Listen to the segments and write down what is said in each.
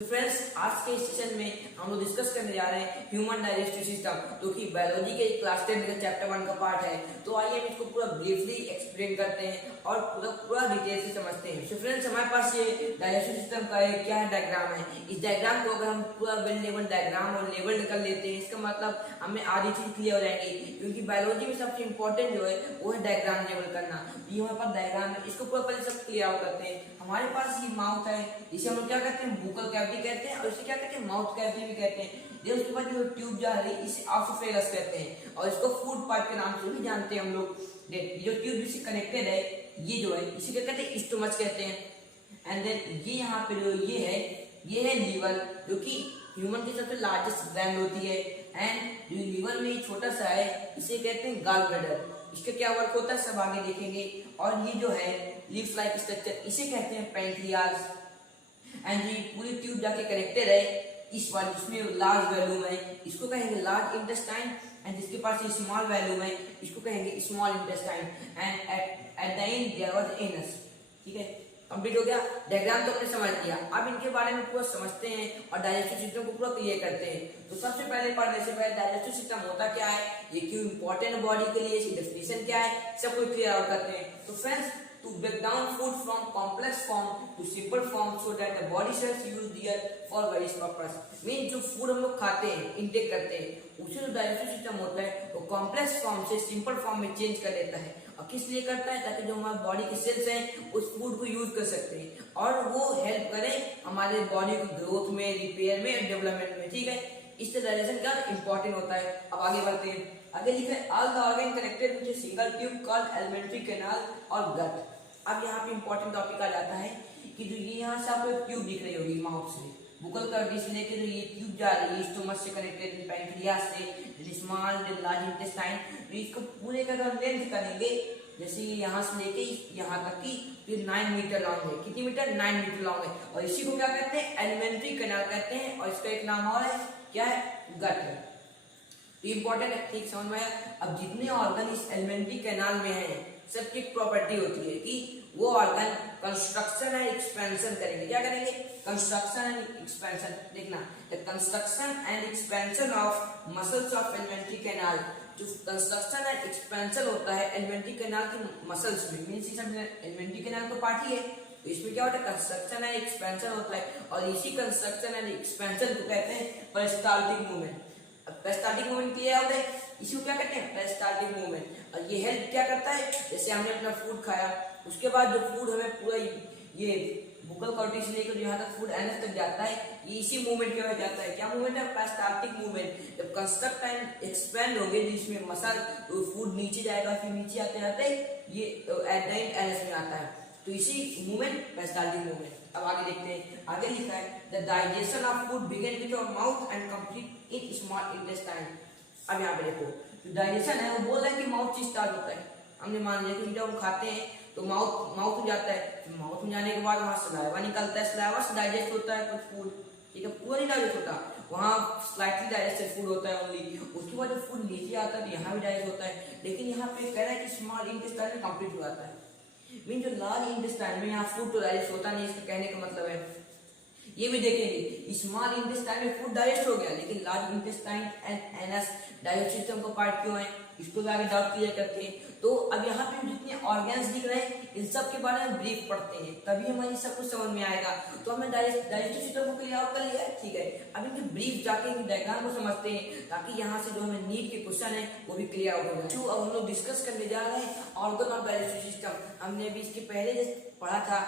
Friends, आज के इस सेशन में हम लोग डिस्कस करने जा रहे हैं ह्यूमन डाइजेस्टिव सिस्टम, जो कि बायोलॉजी के क्लास 10 का चैप्टर 1 का पार्ट है। तो आइए हम इसको पूरा ब्रीफली एक्सप्लेन करते हैं और पूरा डिटेल से समझते हैं। तो फ्रेंड्स, हमारे पास ये डाइजेस्टिव सिस्टम का क्या है डायग्राम है। इस डायग्राम को अगर हम पूरा वेल लेवल डायग्राम और लेवल कर लेते हैं, इसका मतलब हमें आधी चीज क्लियर हो जाएंगी, क्योंकि बायोलॉजी में सबसे इंपॉर्टेंट जो है वो है डायग्राम लेवल करना। ये हमारे पास डायग्राम है, इसको पूरा पहले सब क्लियर आउट करते हैं। हमारे पास ये माउथ है, इसे हम लोग क्या कहते हैं, बुकल कैविटी कहते हैं, और इसे क्या कहते हैं, माउथ कैविटी भी कहते हैं। ये उसके बाद जो ट्यूब जा रही है इसे ऑसोफेगस कहते हैं, और इसको फूड पाइप के नाम से भी जानते हैं हम लोग। देख, जो ट्यूब इससे कनेक्टेड है, ये जो है इसे क्या कहते हैं, स्टोमच कहते हैं। एंड देन ये यहाँ पे जो ये है लीवर, जो कि ह्यूमन की सबसे लार्जेस्ट ग्लैंड होती है। एंड जो लीवर में छोटा सा है, इसे कहते हैं गॉल ब्लैडर। इसका क्या वर्क होता है सब आगे देखेंगे। और ये जो है लीफ लाइक स्ट्रक्चर, इसे कहते हैं पैंक्रियाज। एंड ये पूरी ट्यूब जाके कनेक्टेड है इस वाले, जिसमें लार्ज वैल्यूम है, इसको कहेंगे लार्ज इंटेस्टाइन। एंड जिसके पास ये स्मॉल वैल्यूम है, इसको कहेंगे small intestine. And at the end there was anus. ठीक है, कंप्लीट हो गया। डायग्राम तो हमने समझ लिया, अब इनके बारे में पूरा समझते हैं और डाइजेस्टिव सिस्टम को पूरा क्लियर करते हैं। तो सबसे पहले पढ़ने से पहले डाइजेस्टिव सिस्टम होता क्या है, ये क्यों इंपॉर्टेंट है बॉडी के लिए, इसकी डेफिनेशन क्या है, सब कुछ क्लियर आउट करते हैं। तो friends, to break down food from complex form to simple form so that the body cells use their for various purpose। Mean जो फूड हम लोग खाते हैं, इंटेक करते हैं, उसे जो डाइजेस्टिव सिस्टम होता है वो कॉम्प्लेक्स फॉर्म से सिंपल फॉर्म में चेंज कर देता है। और किस लिए करता है, ताकि जो हमारे बॉडी के सेल्स हैं उस फूड को यूज कर सकते हैं और वो हेल्प करे हमारे बॉडी को ग्रोथ में, रिपेयर में, डेवलपमेंट में। ठीक है, इससे डाइजेशन क्या इंपॉर्टेंट होता है। अब आगे बढ़ते हैं। आगे लिखा है all the organ connected with single tube called alimentary canal और गट। अब यहाँ पे इंपॉर्टेंट टॉपिक आ जाता है कि जो ये यहाँ से आपको ट्यूब दिख रही होगी माउथ से, बुकल कैविटी से लेकर जो ये ट्यूब जा रही है स्टोमच से कनेक्टेड, पैंक्रियास से, स्मॉल लार्ज इंटेस्टाइन, तो इसको पूरे का अगर लेंथ करेंगे, जैसे यहाँ से लेके यहाँ तक की, तो 9 मीटर लॉन्ग है। कितनी मीटर, 9 मीटर लॉन्ग है। और इसी को क्या कहते हैं, एलिमेंट्री कैनाल कहते हैं, और इसका एक नाम और है, क्या है, गट है। तो इंपॉर्टेंट है, ठीक समझ में आया। अब जितने ऑर्गन इस एलिमेंट्री कैनाल में है, सबकी प्रॉपर्टी होती है कि वो ऑर्गन कंस्ट्रक्शन एंड एक्सपेंशन करेंगे। क्या करेंगे, कंस्ट्रक्शन एंड एक्सपेंशन। देखना, the construction and expansion of muscles of alimentary canal. जो कंस्ट्रक्शन एंड एक्सपेंशन होता है एलिमेंट्री कैनाल की मसल्स में, मींस एलिमेंट्री कैनाल तो पार्ट ही है, तो इसमें क्या होता है, कंस्ट्रक्शन एंड एक्सपेंशन होता है। और इसी कंस्ट्रक्शन एंड एक्सपेंशन को कहते हैं peristaltic movement. Peristaltic movement clear होता है, इसी को क्या कहते हैं, पेरिस्टाल्टिक मूवमेंट। और ये हेल्प क्या करता है, जैसे हमने अपना फूड खाया, उसके बाद जो फूड हमें पूरा ये बुकल कैविटी से लेकर यहाँ तक फूड एनस तक जाता है, ये इसी मूवमेंट के वजह जाता है। क्या मूवमेंट है, पेरिस्टाल्टिक मूवमेंट। जब कंस्ट्रक्ट एंड एक्सपेंड होंगे, जिसमें मसल फूड नीचे जाएगा, फिर नीचे आते आते ये एट द एंड एनस में आता है, तो इसी मूवमेंट पेरिस्टाल्टिक मूवमेंट। अब आगे देखते हैं। आगे लिखा है the digestion of food begin with your mouth and complete in small intestine. अब यहाँ पे देखो, जो डाइजेशन है वो बोल रहा है कि माउथ से स्टार्ट होता है। हमने मान लिया कि जब हम खाते हैं तो माउथ में जाता है, माउथ में जाने के बाद वहां सलाइवा निकलता है, सलाइवा से डाइजेस्ट होता है कुछ फूड। ठीक है, पूरा नहीं डाइजेस्ट होता, वहां स्लाइटली डाइजेस्टेड फूड होता है ओनली। उसके बाद जब फूड नीचे आता है तो यहाँ भी डाइजेस्ट होता है, लेकिन यहाँ पे कह रहा है कि स्मॉल इंटेस्टाइन में कंप्लीट हो जाता है। मीन जो लार्ज इंटेस्टाइन में यहाँ फूड तो डाइजेस्ट होता नहीं, इसका कहने का मतलब है। ये भी देखेंगे, स्मॉल इंटेस्टाइन में फूड डाइजेस्ट हो गया, लेकिन large intestine and anus digestive system का पार्ट क्यों है, इसको भी आगे डाउट क्लियर करते हैं। तो अब यहाँ पे जितने ऑर्गन्स दिख रहे हैं, इन सब के बारे में ब्रीफ पढ़ते हैं, तभी हमारी सब कुछ समझ में आएगा। तो हमने डाइजेस्टिव सिस्टम को क्लियर आउट कर लिया है, ठीक है। अब इनके ब्रीफ जाके इनके डायग्राम को समझते हैं, ताकि यहाँ से जो हमें नीट के क्वेश्चन है वो भी क्लियर आउट हो जाए। जो अब हम लोग डिस्कस करने जा रहे हैं ऑर्गन ऑफ डाइजेस्टिव सिस्टम। हमने अभी इसके पहले पढ़ा था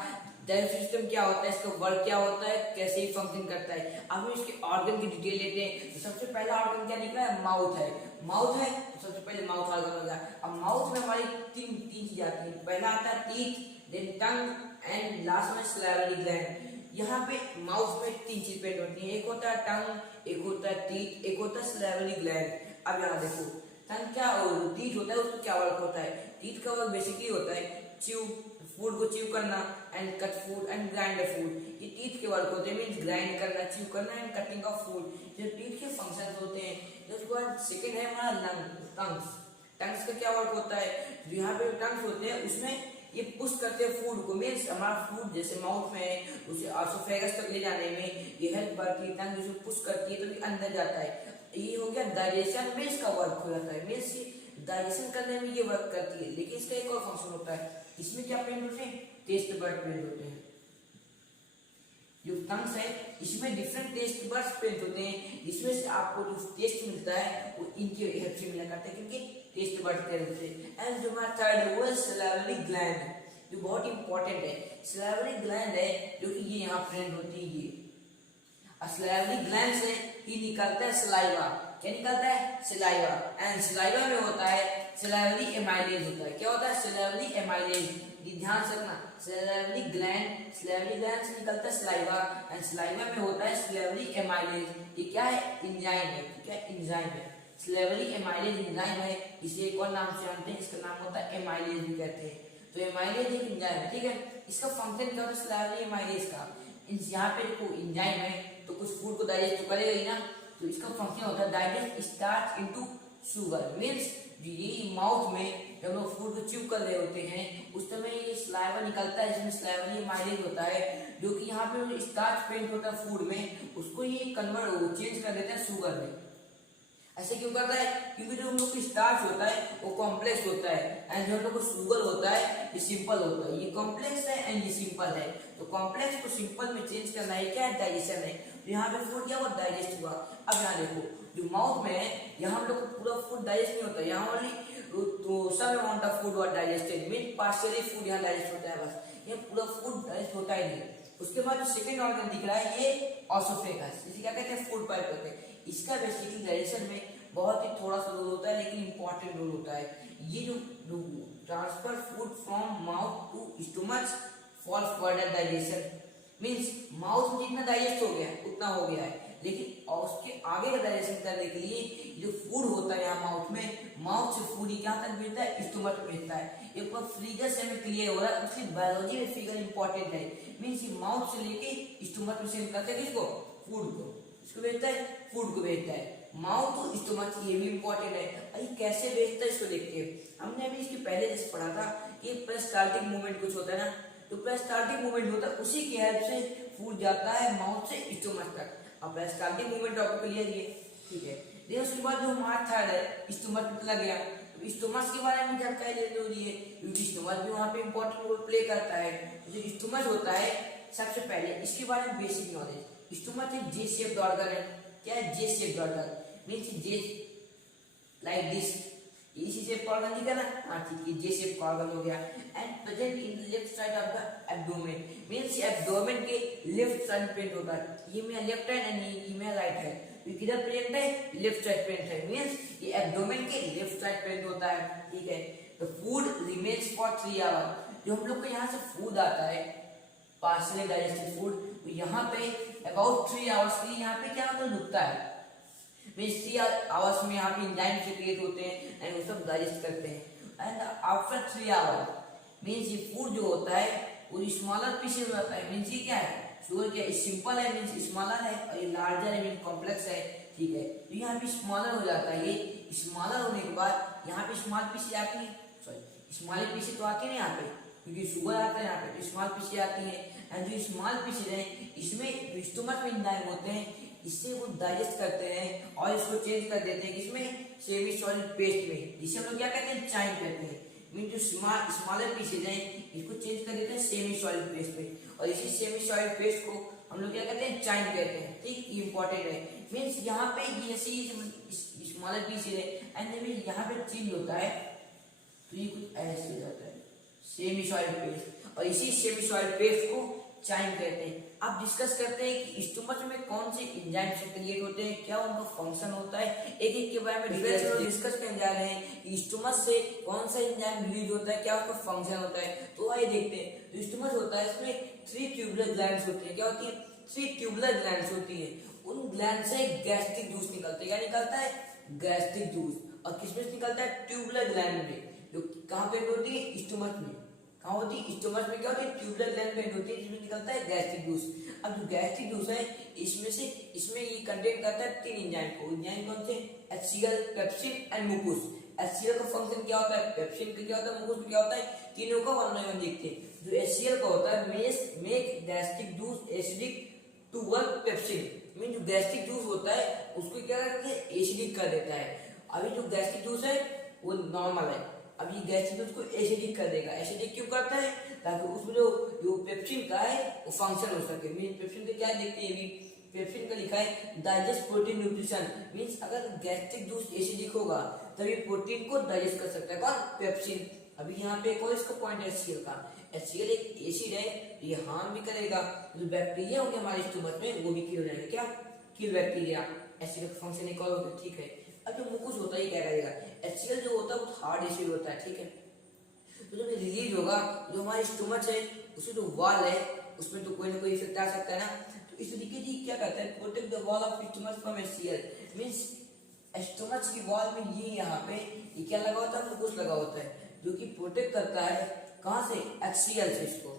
डाइजेस्टिव सिस्टम क्या होता है, इसका वर्क क्या होता है, कैसे ही फंक्शन करता है। अब हम इसके ऑर्गन की डिटेल लेते हैं। तो सबसे पहला ऑर्गन क्या निकला है, माउथ है। माउथ है तो सबसे पहले माउथ ऑर्गन हो गया। अब माउथ में हमारी तीन चीज आती है। पहला आता है teeth, then tongue and last में सलाइवरी ग्लैंड। यहाँ पे माउथ में तीन चीज पेंट होती है, एक होता है टंग, एक होता है टीथ, एक होता है सलाइवरी ग्लैंड। अब यहाँ देखो, टंग क्या टीथ होता है, उसका क्या वर्क होता है। टीथ का वर्क बेसिकली होता है च्यू, फूड को च्यू करना, and cut food and grind food. ये टीथ के वर्क होते हैं, मींस ग्राइंड करना, च्यू करना एंड कटिंग ऑफ फूड। जो टीथ के फंक्शंस होते हैं। उसके बाद सेकंड है हमारा लंग, टंग्स। टंग्स का क्या वर्क होता है, जो यहाँ पे टंग्स होते हैं उसमें ये पुश करते हैं फूड को, मीन्स हमारा फूड जैसे माउथ में है उसे ऑसोफेगस तक ले जाने में ये हेल्प करती है, टंग जिसे पुश करती है तो ये अंदर जाता है। ये हो गया डाइजेशन में इसका वर्क हो जाता है, मीन्स ये डाइजेशन करने में ये वर्क करती है। लेकिन इसका एक और फंक्शन होता है, इसमें क्या प्रेजेंट होते हैं, टेस्ट बर्ड प्रेजेंट होते हैं। जो टंग्स है इसमें डिफरेंट टेस्ट बर्ड्स प्रेजेंट होते हैं, इसमें से आपको जो टेस्ट मिलता है वो इनके हेल्प से मिला करता है क्योंकि टेस्ट बर्ड प्रेजेंट होते हैं। एंड जो हमारा थर्ड है वो है सलाइवरी ग्लैंड, जो बहुत इंपॉर्टेंट है। सलाइवरी ग्लैंड है जो कि ये यहाँ प्रेजेंट होती है, ये सलाइवरी ग्लैंड से ही निकलता है सलाइवा। क्या निकलता है, सलाइवा। एंड सलाइवा में होता है सलाइवरी एमाइलेज होता है। क्या होता है, सलाइवरी एमाइलेज। ये ध्यान से रखना, सलाइवरी ग्लैंड से निकलता है सलाइवा एंड सलाइवा में होता है सलाइवरी एमाइलेज। ये क्या है, एंजाइम है। क्या एंजाइम है, सलाइवरी एमाइलेज एंजाइम है। इसे एक और नाम से जानते हैं, इसका नाम होता है एमाइलेज भी कहते हैं। तो एमाइलेज एक एंजाइम है, ठीक है। इसका फंक्शन क्या होता है सलाइवरी एमाइलेज का, यहाँ पे देखो एंजाइम है तो कुछ फूड को डाइजेस्ट तो करेगा ही ना, तो इसका फंक्शन होता है digest starch into sugar. Means ये माउथ में जब लोग फूड को च्यू कर रहे होते हैं उस समय ये सलाइवा निकलता है, इसमें सलाइवरी एमाइलेज होता है जो कि यहाँ पे स्टार्च प्रेजेंट होता है फूड में, उसको ये कन्वर्ट चेंज कर देता है शुगर में। ऐसे क्यों करता है, क्योंकि जो हम लोग को स्टार्च होता है वो कॉम्प्लेक्स होता है एंड जो हम लोग को शुगर होता है ये सिंपल होता है। ये कॉम्प्लेक्स है एंड ये सिंपल है, तो कॉम्प्लेक्स को सिंपल में चेंज करना है, क्या है, डाइजेशन है। तो यहाँ पे फूड क्या हुआ, डाइजेस्ट हुआ। अब यहाँ देखो जो माउथ में है यहाँ हम लोग को पूरा फूड डाइजेस्ट नहीं होता, यहाँ ओनली तो some amount of food was digested, mean partially food यहाँ डाइजेस्ट होता है बस, ये पूरा फूड डाइजेस्ट होता ही नहीं। उसके बाद जो सेकंड ऑर्गन दिख रहा है ये ऑसोफेगस, इसे क्या कहते हैं, फूड पाइप कहते हैं। इसका बेसिकली डाइजेशन में बहुत ही थोड़ा सा रोल होता है लेकिन इंपॉर्टेंट रोल होता है। ये जो transfer food from mouth to stomach for further digestion, means mouth में जितना डाइजेस्ट हो गया उतना हो गया है, लेकिन और उसके आगे का डाइजेशन करने के लिए जो फूड होता है यहाँ माउथ में, माउथ से फूड कहाँ तक भेजता है, स्टमक में भेजता है। ये पूरा फ्रीजर से हमें क्लियर हो रहा है, उसकी बायोलॉजी में फिगर इंपॉर्टेंट है। मींस ये माउथ से लेके स्टमक में सेंड करते हैं किसको, फूड को, इसको भेजता है, फूड को भेजता है। माउथ टू स्टमक ये भी इंपॉर्टेंट है। अरे कैसे भेजता है इसको देखते हैं। हमने अभी इसके पहले जैसे पढ़ा था कि पेरिस्टाल्टिक मूवमेंट कुछ होता है ना, तो पेरिस्टाल्टिक मूवमेंट होता है उसी की हेल्प से फूड जाता है माउथ से स्टमक तक। अब पेरिस्टाल्टिक मूवमेंट आपको क्लियर है, ठीक है। देखिए उसके बाद जो हमारा थर्ड है स्टमक में लग गया, तो स्टमक के बारे में जानकारी लेनी होती है क्योंकि स्टमक भी वहाँ पे इंपॉर्टेंट रोल प्ले करता है। जो स्टमक होता है सबसे पहले इसके बारे में बेसिक नॉलेज, स्टमक एक जे शेप्ड ऑर्गन है। क्या है, जे shaped organ, means J like this, इसी शेप का ऑर्गन दिखा ना, हाँ ठीक है, जे शेप का ऑर्गन हो गया। And present in left side of the abdomen, means abdomen के लेफ्ट साइड प्रेजेंट होता है। ये मेरा लेफ्ट हैंड एंड ये मेरा राइट हैंड, ये किधर प्रेजेंट है, लेफ्ट साइड प्रेजेंट है, मींस ये एब्डोमेन के लेफ्ट साइड प्रेजेंट होता है, ठीक है। तो फूड रिमेन्स फॉर 3 आवर, जो हम लोग को यहाँ से फूड आता है पार्शियली डाइजेस्टेड फूड, तो यहाँ पे अबाउट 3 आवर्स के लिए यहाँ पे क्या होता है, रुकता है। मींस 3 आवर्स में यहाँ पे एंजाइम क्रिएट होते हैं एंड वो सब डाइजेस्ट करते हैं। एंड आफ्टर 3 आवर मींस ये फूड जो होता है वो स्मॉलर पीसेस हो जाता है। मींस ये क्या है, शुगर क्या स्मॉल है, मींस स्मॉलर है, और ये लार्जर है मींस कॉम्प्लेक्स है, ठीक है। तो यहाँ पे स्मॉलर हो जाता है। ये स्मॉलर होने के बाद यहाँ पे स्मॉल पीसेस आती है, सॉरी स्मॉल पीसेस तो आती है यहाँ पे क्योंकि शुगर आता है यहाँ पे, तो स्मॉल पीसेस आती है। एंड जो स्मॉल पीसेस है इसमें स्टमक में एंजाइम होते हैं, इससे वो डाइजेस्ट करते हैं और इसको चेंज कर देते हैं किसमें, सेमी सॉलिड पेस्ट में, जिसे हम लोग क्या कहते हैं, चाइन कहते हैं। मीन जो स्मॉलर पीसेज हैं इसको चेंज कर देते हैं सेमी सॉलिड पेस्ट में, और इसी सेमी सॉलिड पेस्ट को हम लोग क्या कहते हैं, चाइन कहते हैं, ठीक। ये इंपॉर्टेंट है। मीन्स यहाँ पे ये स्मॉलर पीसेज है एंड जब यहाँ पे चेंज होता है तो ये कुछ ऐसे हो जाता है, सेमी सॉलिड पेस्ट, और इसी सेमी सॉलिड पेस्ट को चाइन कहते हैं। अब डिस्कस करते हैं कि स्टमक में कौन से एंजाइम से क्रिएट होते हैं, क्या उनका फंक्शन होता है, एक एक के बारे में डिस्कस करने जा रहे हैं कि स्टमक से कौन सा एंजाइम रिलीज होता है, क्या उसका फंक्शन होता है। तो आइए देखते हैं। जो स्टमक होता है इसमें 3 ट्यूबुलर ग्लैंड्स होती है। क्या होती है, 3 ट्यूबुलर ग्लैंड्स होती है। उन ग्लैंड से गैस्ट्रिक जूस निकलता है। क्या निकलता है, गैस्ट्रिक जूस। और किसमें निकलता है, ट्यूबुलर ग्लैंड में, जो कहाँ पे होती है, स्टमक में। कहाँ होती है, स्टमक में। क्या होती है, ट्यूबुलर ग्लैंड में होती है, जिसमें निकलता है गैस्ट्रिक जूस। अब जो गैस्ट्रिक जूस है इसमें ये कंटेन करता है 3 एंजाइम को। एंजाइम कौन से, HCl, पेप्सिन एंड मुकुस। HCl का फंक्शन क्या होता है, पेप्सिन का क्या होता है, मुकुस क्या होता है, तीनों का वन बाय वन देखते हैं। जो HCl का होता है make gastric juice acidic to one pepsin, mean जो गैस्ट्रिक जूस होता है उसको क्या करता है, एसिडिक कर देता है। अभी जो गैस्ट्रिक जूस है वो नॉर्मल है, अब ये गैस्ट्रिक जूस को एसिडिक कर देगा। एसिडिक क्यों करता है, ताकि उसमें जो पेप्सिन का है वो फंक्शन हो सके। मीन पेप्सिन का क्या देखते हैं, अभी पेप्सिन का लिखा है डाइजेस्ट प्रोटीन न्यूट्रिशन, मीन्स अगर गैस्ट्रिक जूस एसिडिक होगा तभी प्रोटीन को डाइजेस्ट कर सकता है कौन, पेप्सिन। अभी यहाँ पे कोई इसका पॉइंट है HCl का, HCl एक एसिड है, ये हार्म भी करेगा, जो बैक्टीरिया होंगे हमारे स्टमक में वो भी किल हो जाएंगे, क्या किल बैक्टीरिया। HCl का फंक्शन एक और होता है, ठीक है। अब जो मुकुस होता है ये क्या करेगा, HCl जो होता है वो हार्ड एसिड होता है, ठीक है। तो जब रिलीज होगा जो हमारे स्टमक है उसमें जो वॉल है उसमें तो कोई ना कोई इफेक्ट आ सकता है ना, तो इस तरीके से क्या कहता है, protect the wall of stomach from HCl, means stomach की वॉल में ये यहाँ पे ये क्या लगा होता है, मुकुस लगा होता है जो कि प्रोटेक्ट करता है कहां से, HCl से। इसको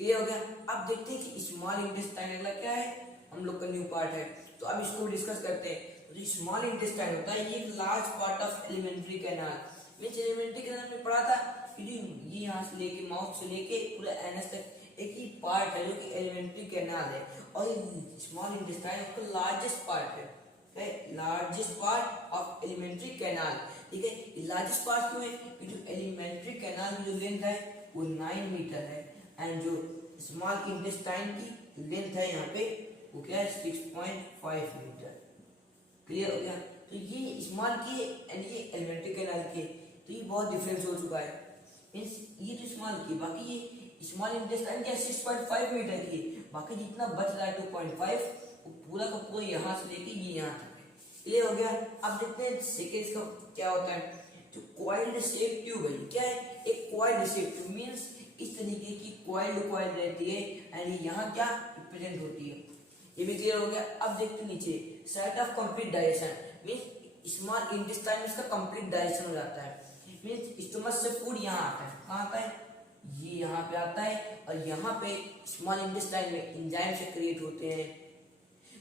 क्लियर हो गया। अब देखते हैं कि स्मॉल इंटेस्टाइन अगला क्या है, हम लोग का न्यू पार्ट है, तो अब इसको डिस्कस करते हैं। तो स्मॉल इंटेस्टाइन होता है ये large part of alimentary canal, means alimentary canal में पढ़ा था कि ये यहाँ से लेके माउथ से लेके पूरा एनस तक एक ही पार्ट है जो कि एलिमेंट्री कैनाल है, और स्मॉल इंटेस्टाइन उसका लार्जेस्ट पार्ट है, largest part of alimentary canal, ठीक है। लार्जेस्ट पार्ट क्यों है, जो एलिमेंट्री कैनाल की जो लेंथ है वो 9 मीटर है, एंड जो स्मॉल इंटेस्टाइन की लेंथ है यहाँ पे वो क्या है, 6.5 मीटर। क्लियर हो गया। तो ये स्मॉल की एंड ये एलिमेंट्री कैनाल की, तो ये बहुत डिफरेंस हो चुका है। मींस ये जो स्मॉल की, बाकी ये स्मॉल इंटेस्टाइन क्या 6.5 मीटर की, बाकी जितना बच रहा है 2.5 वो पूरा का पूरा यहाँ से लेके ये यहाँ तक है। क्लियर हो गया। अब देखते हैं सेकेंड का क्या होता है, जो कॉइल्ड शेप ट्यूब है, क्या है, एक कॉइल्ड शेप ट्यूब, मींस इस तरीके की कॉइल्ड रहती है एंड यहाँ क्या प्रेजेंट होती है, ये भी क्लियर हो गया। अब देखते नीचे site of complete digestion, means small intestine में इसका कंप्लीट डाइजेशन हो जाता है, मींस स्टमक से फूड यहाँ आता है, कहाँ आता है, ये यहाँ पे आता है, और यहाँ पे स्मॉल इंटेस्टाइन में एंजाइम से क्रिएट होते हैं,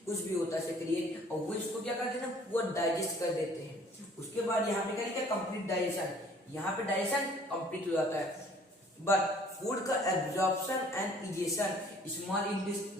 कुछ भी होता है सेक्रिएट, और वो इसको क्या करते हैं ना, वो डाइजेस्ट कर देते हैं। उसके बाद यहाँ पे क्या कंप्लीट डाइजेशन, यहाँ पे डाइजेशन कंप्लीट हो जाता है, बट फूड का absorption and egestion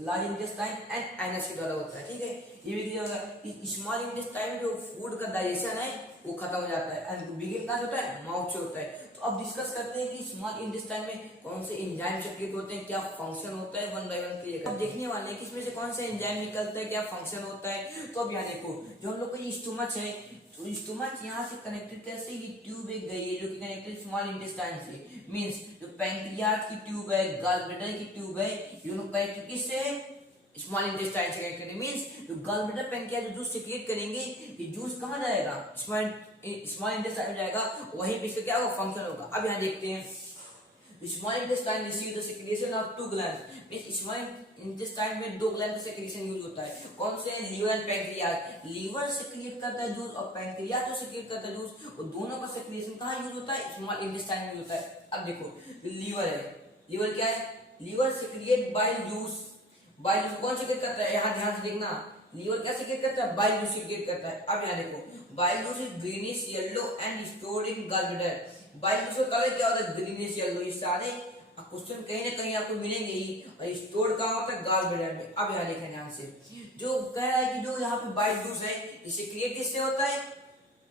large intestine and anus के द्वारा होता है, ठीक है। ये भी क्लियर होगा कि स्मॉल इंटेस्टाइन जो फूड का डाइजेशन है वो खत्म हो जाता है एंड बिगिन कहाँ से होता है, माउथ से होता है। तो अब डिस्कस करते हैं कि स्मॉल इंटेस्टाइन में कौन से एंजाइम सेक्रेट होते हैं, क्या फंक्शन होता है, वन बाय वन क्लियर। अब देखने वाले हैं कि इसमें से कौन सा एंजाइम निकलता है, क्या फंक्शन होता है। तो अब यहाँ देखो, जो हम लोग का ये स्टमक है, तो स्टमक यहाँ से कनेक्टेड कैसे, ये ट्यूब एक गई है जो कि कनेक्टेड स्मॉल इंटेस्टाइन से, मींस जो पैंक्रियाज की ट्यूब है, गॉल ब्लैडर की ट्यूब है, ये लोग कनेक्टेड किससे है, स्मॉल इंटेस्टाइन से कनेक्टेड है। मींस जो गॉल ब्लैडर पैंक्रियाज जो जूस सीक्रेट करेंगे, ये जूस कहाँ जाएगा, स्मॉल इंटेस्टाइन में जाएगा, वहीं पे इसका क्या होगा, फंक्शन होगा। अब यहाँ देखते हैं, small intestine receive the secretion of 2 gland, means small intestine में 2 ग्लैंड का सेक्रेशन यूज होता है, कौन से, liver and pancreas. Liver secrete करता है जूस और पैंक्रियाज जो सेक्रेट करता है जूस, वो दोनों का सेक्रेशन कहाँ यूज होता है, स्मॉल इंटेस्टाइन में यूज होता है। अब देखो लीवर है, लीवर क्या है, liver secrete bile juice, bile juice कौन सेक्रेट करता है, यहाँ ध्यान से देखना, लीवर क्या सेक्रेट करता है, बाइल जूस सेक्रेट करता है। अब यहाँ देखो, bile juice is greenish yellow and stored in gall bladder, bile juice का कलर क्या होता है, ग्रीनिश येलो। ये सारे क्वेश्चन कहीं ना कहीं आपको मिलेंगे ही, और स्टोर कहाँ होता है, गॉल ब्लैडर में। अब यहाँ देखें ध्यान से, जो कह रहा है कि जो यहाँ पे बाइल जूस है इसे क्रिएट किससे होता है,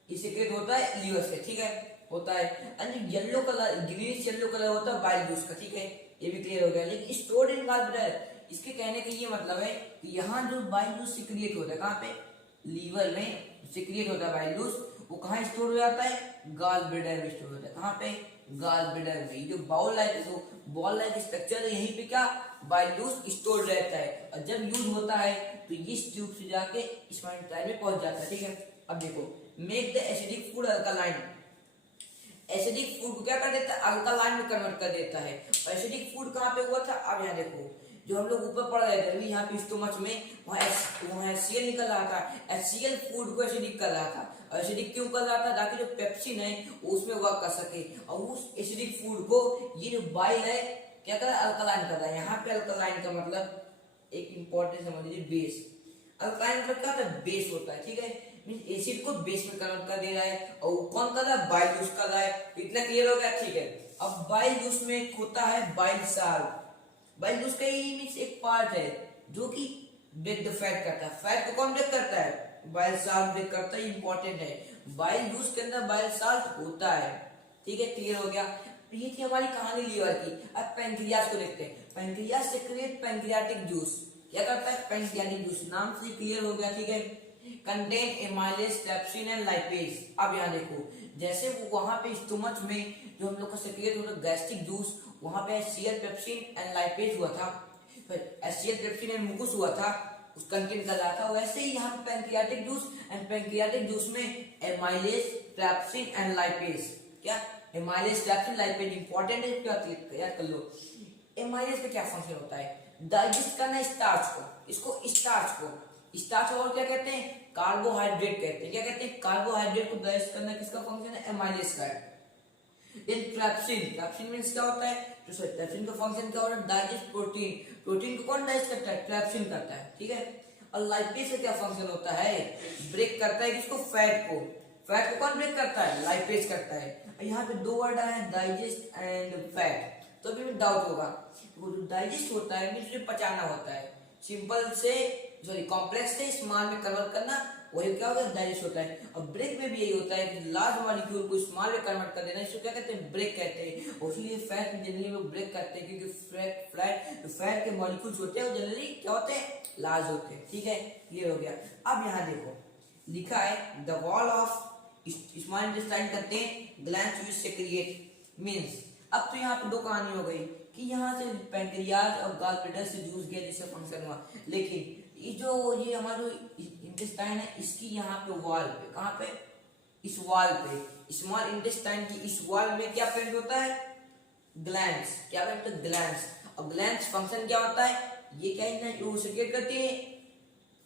इसे क्रिएट होता है लीवर से, ठीक है, होता है। And yellow colour, greenish yellow colour होता है बाइल जूस का, ठीक है, ये भी क्लियर हो गया। लेकिन स्टोर्ड इन गॉल ब्लैडर, इसके कहने का ये मतलब है कि यहाँ जो बाइल जूस सिक्रिएट होता है, कहाँ पे, लीवर में सिक्रिएट होता है बाइल जूस, वो कहाँ स्टोर हो जाता है, गॉल ब्लैडर में स्टोर होता है, कहाँ पे, गॉल ब्लैडर में। जो बाउल लाइक, जो बॉल लाइक स्ट्रक्चर है, यहीं पे क्या बाइल जूस स्टोर रहता है, और जब यूज होता है तो इस ट्यूब से जाके स्मॉल इंटेस्टाइन में पहुंच जाता है, ठीक है। अब देखो, make the acidic food alkaline, acidic food को क्या कर देता है, अल्कालाइन में कन्वर्ट कर देता है। और एसिडिक फूड कहाँ पे हुआ था, अब यहाँ देखो, जो हम लोग ऊपर पढ़ रहे थे अभी यहाँ पे स्टमक में, वहाँ HCl निकल रहा था, HCl फूड को एसिडिक कर रहा था। और एसिडिक क्यों कर रहा था, ताकि जो पेप्सिन है वो उसमें वर्क कर सके, और उस एसिडिक फूड को ये जो बाइल है क्या कर रहा है, अल्कलाइन कर रहा है। यहाँ पे अल्कलाइन का मतलब एक इंपॉर्टेंट समझ लीजिए, बेस। अल्कलाइन मतलब क्या होता है, बेस होता है, ठीक है। मींस एसिड को बेस में कन्वर्ट कर दे रहा है, और वो कौन कर रहा है, बाइल जूस कर रहा है। इतना क्लियर हो गया, ठीक है। अब बाइल जूस में होता है बाइल साल्ट। बाइल जूस का ही मींस एक पार्ट है जो कि ब्रेक द फैट करता है। फैट को कौन ब्रेक करता है, बाइल साल्ट ब्रेक करता है, इंपॉर्टेंट है। बाइल जूस के अंदर बाइल साल्ट होता है, ठीक है, क्लियर हो गया। ये थी हमारी कहानी लीवर की। अब पैंक्रियास को देखते हैं। Pancreas secrete pancreatic juice. क्या करता है, पैंक्रियाटिक जूस, नाम से क्लियर हो गया, ठीक है। Contain amylase, trypsin and lipase. अब यहाँ देखो, जैसे वो वहां पे स्टोमच में जो हम लोग का सेक्रेट होता है गैस्ट्रिक जूस, वहां पे HCl, पेप्सिन एंड लाइपेज हुआ था, फिर HCl, पेप्सिन एंड मुकुस हुआ था, उस कंटेंट कर रहा था। वैसे ही यहाँ पे pancreatic juice, and pancreatic juice में एमाइलेज, ट्रिप्सिन एंड लाइपेज। क्या, एमाइलेज, ट्रिप्सिन, लाइपेज इंपॉर्टेंट है, याद कर लो। एमाइलेज का क्या फंक्शन होता है, डाइजेस्ट करना स्टार्च को, इसको स्टार्च को, स्टार्च और क्या कहते हैं, कार्बोहाइड्रेट कहते हैं। क्या कहते हैं, कार्बोहाइड्रेट को डाइजेस्ट करना किसका फंक्शन है, एमाइलेज का है। देन ट्रिप्सिन, ट्रिप्सिन मींस क्या होता है, तो सर ट्रिप्सिन का फंक्शन क्या होता है, डाइजेस्ट प्रोटीन। प्रोटीन को कौन डाइजेस्ट करता है, ट्रिप्सिन करता है, ठीक है। और लाइपेज का क्या फंक्शन होता है, ब्रेक करता है किसको, फैट को। फैट को कौन ब्रेक करता है, लाइपेज करता है। यहाँ पे दो वर्ड आए हैं, डाइजेस्ट एंड फैट, तो अभी डाउट होगा। वो जो डाइजेस्ट होता है मींस पचाना होता है, सिंपल से सॉरी कॉम्प्लेक्स से स्मॉल में कन्वर्ट करना, वही क्या होता है, डाइजेस्ट होता है। और ब्रेक में भी यही होता है कि लार्ज मॉलिक्यूल को स्मॉल में कन्वर्ट कर देना, इसको क्या कहते हैं, ब्रेक कहते हैं। और इसलिए फैट में जनरली लोग ब्रेक करते हैं, क्योंकि फैट के मॉलिक्यूल्स होते हैं वो जनरली क्या होते हैं, लार्ज होते हैं, ठीक है, क्लियर हो गया। अब यहाँ देखो लिखा है the wall of small intestine contain glands which secrete, means अब तो यहाँ पे दो कहानी हो गई कि यहाँ से पैंक्रियाज और गॉल ब्लैडर से जूस गया जिससे फंक्शन हुआ, लेकिन ये हमारा जो इंटेस्टाइन है इसकी यहाँ पे वॉल पे, कहाँ पे, इस वॉल पे, स्मॉल इंटेस्टाइन की इस वॉल में क्या प्रेजेंट होता है, ग्लैंड्स। क्या प्रेजेंट होता है, ग्लैंड्स। और ग्लैंड्स फंक्शन क्या होता है, ये क्या सेक्रेट करती है,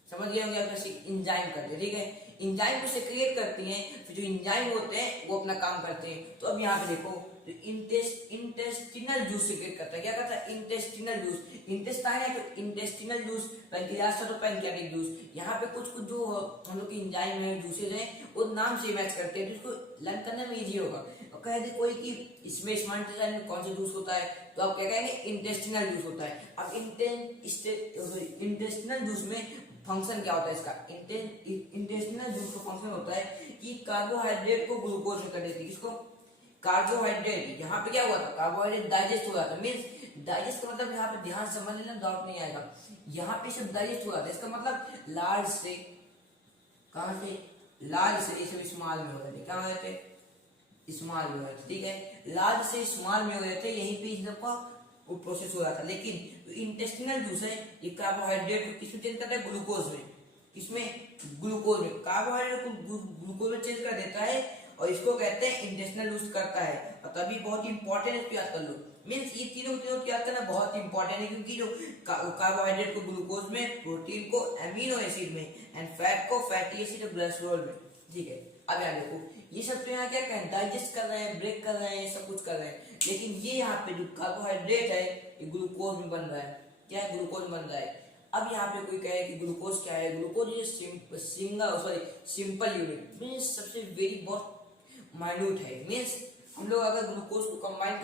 समझ गए होंगे आप, इंजाइम करते हैं, ठीक है। इंजाइम को सेक्रिएट करती हैं, फिर जो इंजाइम होते हैं वो अपना काम करते हैं। तो अब यहाँ पे देखो, तो इंटेस्टिनल जूस सेक्रेट करता है। क्या करता है, इंटेस्टिनल जूस। इंटेस्टाइन है तो इंटेस्टिनल जूस, पैंक्रियास तो पैंक्रियाटिक जूस। यहाँ पे कुछ कुछ जो हम लोग की इंजाइम है, जूसेज है, वो नाम से मैच करते हैं, जिसको लर्न करने में इजी होगा। और कह दे कोई कि इसमें स्मॉल इंटेस्टाइन में कौन सा जूस होता है, तो आप क्या कहेंगे, इंटेस्टिनल जूस होता है। अब इंटेस्टिनल जूस में फंक्शन क्या होता है इसका, इंटेस्टिनल जूस का फंक्शन होता है कि कार्बोहाइड्रेट को ग्लूकोज में कर देती है, किसको, कार्बोहाइड्रेट। यहाँ पे क्या हुआ था, कार्बोहाइड्रेट डाइजेस्ट हो रहा था, मींस डाइजेस्ट का मतलब यहाँ पे ध्यान समझ लेना, डाउट नहीं आएगा। यहाँ पे सब डाइजेस्ट हो रहा था, इसका मतलब लार्ज से, कहां से, लार्ज से, ये सब स्मॉल में हो रहे थे, क्या हो रहे थे, स्मॉल में हो रहे थे, ठीक है। लार्ज से स्मॉल में हो रहे थे, यहीं पे इस सबका वो प्रोसेस हो रहा था। लेकिन इंटेस्टिनल जूस है ये कार्बोहाइड्रेट को किसमें चेंज करता है, ग्लूकोज में। किसमें, ग्लूकोज में। कार्बोहाइड्रेट को ग्लूकोज में चेंज कर देता है, और इसको कहते हैं इंटेस्टिनल जूस करता है। और तभी बहुत इंपॉर्टेंट है, याद कर लो। मींस ये तीनों याद करना बहुत इंपॉर्टेंट है, क्योंकि जो कार्बोहाइड्रेट को ग्लूकोज में, प्रोटीन को एमिनो एसिड में, एंड फैट को फैटी एसिड और ग्लिसरॉल में, ठीक है। अब यहाँ देखो, ये सब तो यहाँ क्या करें, डाइजेस्ट कर रहे हैं, ब्रेक कर रहे हैं, सब कुछ कर रहे हैं। लेकिन ये यहाँ पे जो कार्बोहाइड्रेट है ये ग्लूकोज में बन रहा है। क्या है, ग्लूकोज बन रहा है। अब यहाँ पे कोई कहे कि ग्लूकोज क्या है, ग्लूकोज ये सिंपल यूनिट, मींस सबसे वेरी बहुत माइन्यूट है। मींस हम लोग अगर ग्लूकोज को कंबाइन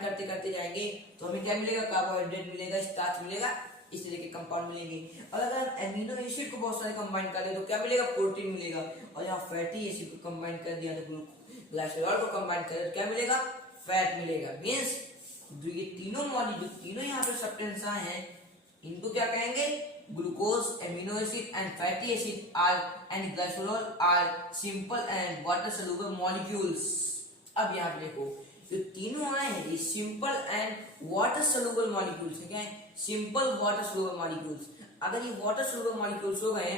करते करते जाएंगे तो हमें क्या मिलेगा, कार्बोहाइड्रेट मिलेगा, स्टार्च मिलेगा, इस तरह के कंपाउंड मिलेंगे। और अगर एमिनो एसिड को बहुत सारे कंबाइन कर ले तो क्या मिलेगा, प्रोटीन मिलेगा। और यहाँ फैटी एसिड को कंबाइन कर दिया तो ग्लिसरॉल को कंबाइन कर, क्या मिलेगा, फैट मिलेगा। मींस जो ये तीनों मॉलिक्यूल, तीनों यहाँ पे सब्सटेंस हैं, इनको क्या कहेंगे, glucose, amino acid and fatty acid are and glycerol are simple and water soluble molecules. अब यहाँ पे देखो, जो तीनों आए हैं ये simple and water soluble molecules है। क्या है, सिंपल वाटर सॉल्युबल मॉलिक्यूल्स। अगर ये वाटर सॉल्युबल मॉलिक्यूल्स हो गए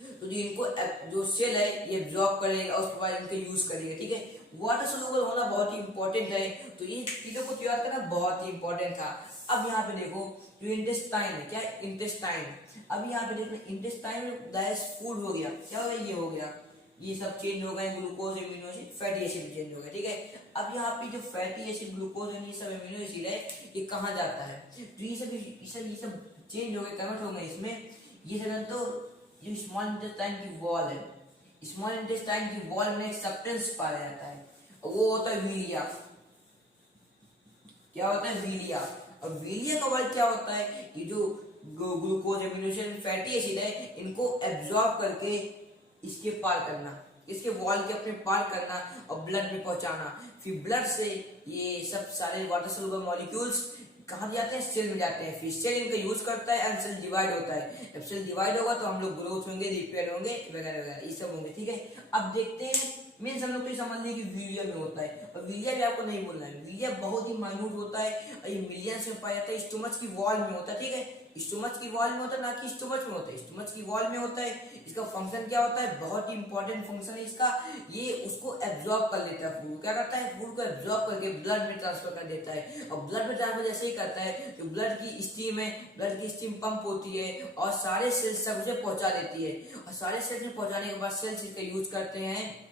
तो जो इनको जो सेल है ये एब्जॉर्ब करेगा और उसके बाद इनको यूज करेगा, ठीक है। वाटर सॉल्युबल होना बहुत ही इंपॉर्टेंट है, तो ये चीजों को तैयार करना बहुत ही इंपॉर्टेंट था। अब यहाँ पे देखो, जो इंटेस्टाइन है, क्या है, इंटेस्टाइन। अब यहाँ पे देखो, इंटेस्टाइन डाइजेस्ट फूड हो गया, क्या हो गया, ये हो गया, ये सब चेंज हो गए, glucose, amino acid, fatty acid change हो गया, ठीक है। अब यहाँ पे जो फैटी एसिड, ग्लूकोज ये सब एमिनो एसिड है, ये कहाँ जाता है, तो ये सब चेंज हो गए, कन्वर्ट हो गए इसमें। ये सब तो जो स्मॉल इंटेस्टाइन की वॉल है, स्मॉल इंटेस्टाइन की वॉल में एक सब्सटेंस पाया जाता है, और वो होता है वीलिया। क्या होता है? वीलिया। और वीलिया का वर्क क्या होता है? ये जो glucose, amino acid, fatty acid है, इनको एब्जॉर्ब करके इसके पार करना, इसके वॉल के अपने पार करना और ब्लड में पहुंचाना। फिर ब्लड से ये सब सारे वाटर सॉल्युबल मॉलिक्यूल्स कहाँ जाते हैं? सेल में जाते हैं। फिर सेल इनका यूज करता है एंड सेल डिवाइड होता है। जब सेल डिवाइड होगा तो हम लोग ग्रोथ होंगे, रिपेयर होंगे, वगैरह वगैरह ये सब होंगे। ठीक है, अब देखते हैं। मीन्स हम लोग तो समझ लें कि वीलिया में होता है, और वीलिया भी आपको नहीं बोलना है। वीलिया बहुत ही माइन्यूट होता है और ये मिलियंस में पाया जाता है। स्टोमच की वॉल में होता है। ठीक है, स्टोमच की वॉल में होता है, ना कि स्टोमच में होता है, स्टोमच की वॉल में होता है। इसका फंक्शन क्या होता है? बहुत ही इंपॉर्टेंट फंक्शन है इसका। ये उसको एब्जॉर्ब कर लेता है फूड। क्या करता है? फूड को एब्जॉर्ब करके ब्लड में ट्रांसफर कर देता है, और ब्लड में ट्रांसफर जैसे ही करता है तो ब्लड की स्टीम है, ब्लड की स्टीम पंप होती है और सारे सेल्स सब उसे पहुंचा देती है। और सारे सेल्स में पहुंचाने के बाद सेल्स इसका यूज करते हैं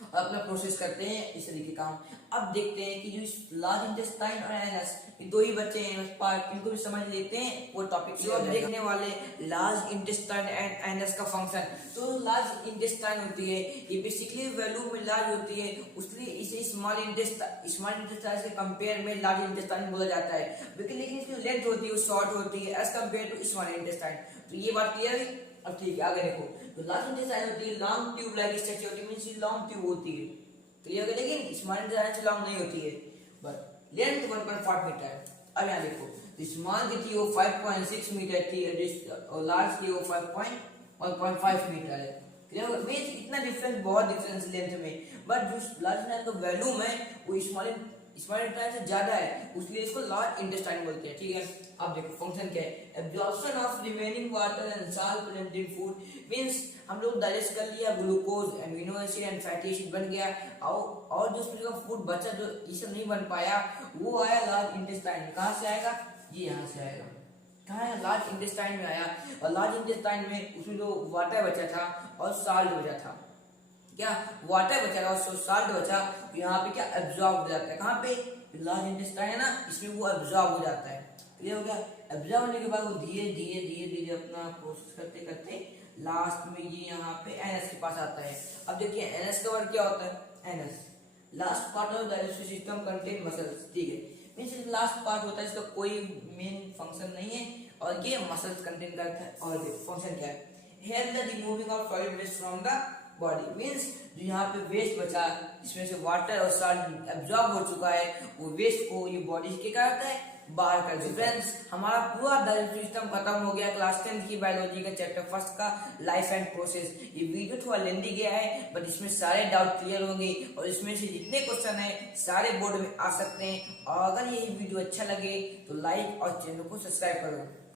और अपना प्रोसेस करते हैं इस तरीके का काम। अब देखते हैं कि जो लार्ज इंटेस्टाइन और एनस, ये दो ही बच्चे हैं पार्ट, इनको भी समझ लेते हैं। वो टॉपिक जो हम देखने वाले लार्ज इंटेस्टाइन एंड एनस का फंक्शन। तो लार्ज इंटेस्टाइन होती है, ये बेसिकली वैल्यू में लार्ज होती है, इसलिए इसे स्मॉल इंटेस्टाइन से कंपेयर में लार्ज इंटेस्टाइन बोला जाता है। लेकिन इसकी लेंथ होती है वो शॉर्ट होती है as compare to small intestine. तो ये बात क्लियर है। अब ठीक है, आगे देखो। तो लार्ज इंटेस्टाइन होती है लॉन्ग ट्यूब लाइक स्ट्रक्चर होती है, मींस लॉन्ग ट्यूब होती है। क्लियर है, लेकिन स्मॉल इंटेस्टाइन लॉन्ग नहीं होती है, बट लेंथ 1.5 मीटर है। अब यहाँ देखो, स्मॉल की थी वो 5.6 मीटर थी और लार्ज की वो 1.5 मीटर है। क्लियर है, मींस इतना डिफरेंस, बहुत डिफरेंस लेंथ में। बट जो लार्ज इंटेस्टाइन का वॉल्यूम है वो स्मॉल इंटेस्टाइन से ज्यादा है, इसलिए इसको लार्ज इंटेस्टाइन बोलते हैं। ठीक है, अब देखो फंक्शन क्या है। Absorption of remaining water and salt present in food, means हम लोग डाइजेस्ट कर लिया, glucose, amino acid and fatty acid बन गया, और जो उसमें फूड बचा, जो ये सब नहीं बन पाया, वो आया लार्ज इंटेस्टाइन। कहाँ से आएगा? ये यहाँ से आएगा। कहाँ है? लार्ज इंटेस्टाइन में आया। और लार्ज इंटेस्टाइन में उसमें जो वाटर बचा था और साल्ट बचा था, क्या वाटर बचा और साल्ट बचा, तो यहाँ पे क्या एब्जॉर्ब हो जाता है। कहाँ पे? लार्ज इंटेस्टाइन है ना, इसमें वो एब्जॉर्ब हो जाता है। क्लियर हो गया? एब्जॉर्ब होने के बाद वो धीरे धीरे धीरे धीरे अपना प्रोसेस करते करते लास्ट में ये यहाँ पे एनएस के पास आता है। अब देखिए एनएस का वर्क क्या होता है? NS last part of digestive system contain muscles. ठीक है, मींस लास्ट पार्ट होता है, इसका कोई मेन फंक्शन नहीं है, और ये मसल्स कंटेन करता है। और फंक्शन क्या है? Help the removing of solid waste from the body, means जो यहाँ पे वेस्ट बचा, इसमें से वाटर और साल्ट एब्जॉर्ब हो चुका है, वो वेस्ट को ये बॉडी के क्या करता है? बाहर कर देता है। फ्रेंड्स, हमारा पूरा डाइजेस्टिव सिस्टम खत्म हो गया क्लास 10 की बायोलॉजी का चैप्टर 1 का लाइफ एंड प्रोसेस। ये वीडियो थोड़ा लेंदी गया है, बट इसमें सारे डाउट क्लियर होंगे, और इसमें से जितने क्वेश्चन है सारे बोर्ड में आ सकते हैं। और अगर ये वीडियो अच्छा लगे तो लाइक और चैनल को सब्सक्राइब करो।